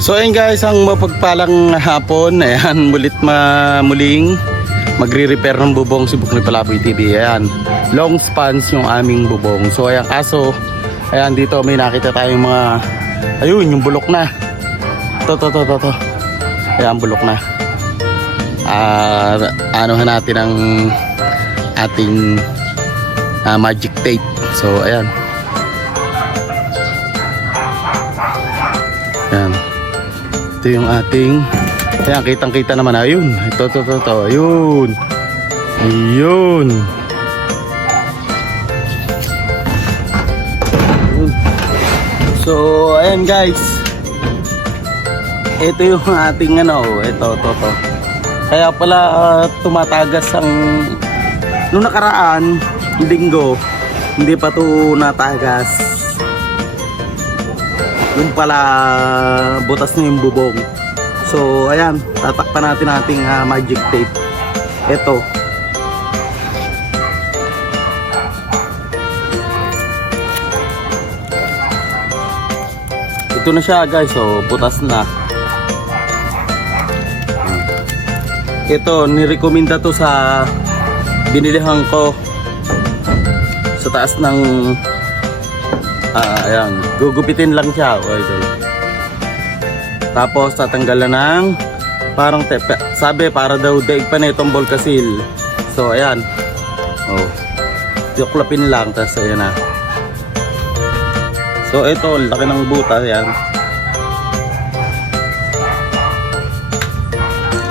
So ayun guys, ang mapagpalang hapon. Ayan, muling magre-repair ng bubong si Buknoy Palaboy TV. Ayan, long spans yung aming bubong. So ayan, kaso ayan, dito may nakita tayong mga, ayun, yung bulok na. To. Ayan, bulok na. Anuhan natin ang ating magic tape. So ayan. Ayan. Ito yung ating, ayan, kitang-kita naman. Ayun. Ito. Ayun. Ayun. So, ayan guys. Ito yung ating ito. Kaya pala tumatagas ang, nung nakaraan, linggo, hindi pa to natagas. Yung pala butas na yung bubong. So ayan, tatakpan natin ating magic tape. Ito. Ito na siya guys, so butas na. Ito, nirekomenda to sa binilihan ko sa taas ng ayan, gugupitin lang siya, idol. Tapos tatanggalan ng parang sabi para daw daig pa na itong Volcasil. So ayan, tuklapin lang, tapos ayan na. So ito, laki ng butas. Ayan,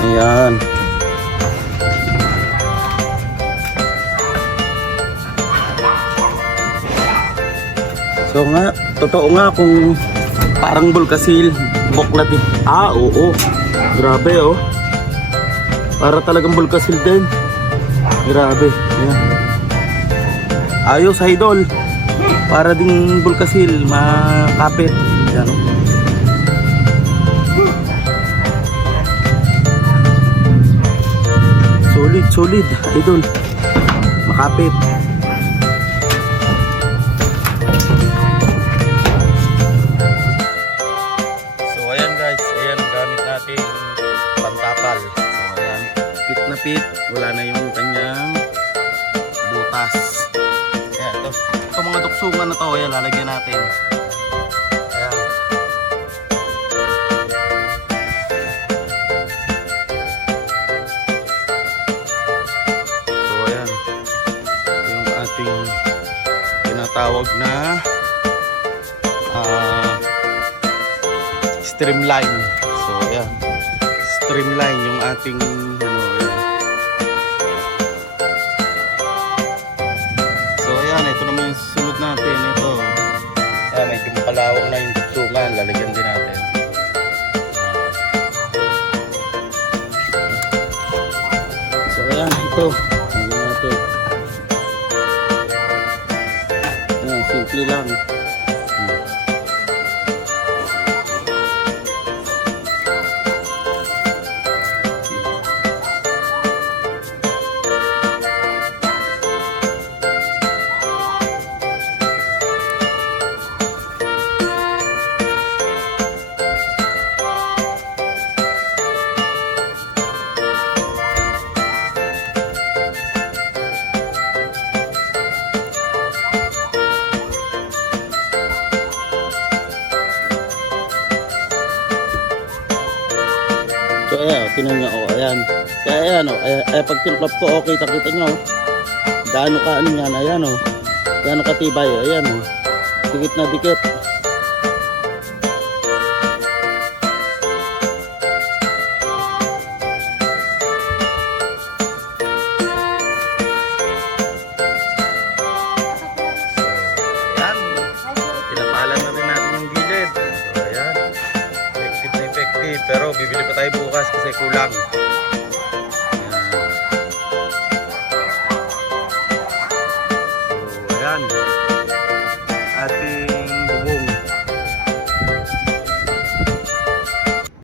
ayan. So nga, totoo nga kung parang Volcasil, buklat din. Oo. Grabe para talagang Volcasil din. Grabe. Ayan. Ayos, idol. Para ding Volcasil, makapit. Ayan. Solid, idol. Makapit. Pantapal. So ayan, pit na pit, wala na yung kanyang butas. Ayan, ito mga duksungan na to, ayan, lalagyan natin. Ayan. So ayan, yung ating tinatawag na streamline. So ayan, streamline yung ating ayan. So ayan, ito naman yung susunod natin. Ito, medyo makalawang na yung dugtungan, lalagyan din natin. So ayan, ito lalagyan natin. Ayan, simple lang. So ayan, tinan nyo, ayan. Kaya ayan, pag tinklap ko, kita nyo, gaano ka, yan, ayan, gaano katibay, ayan, dikit na dikit. Ayan, pinapalan na rin natin yung gilid. So ayan, effective, pero bibili pa tayo bukas kasi kulang.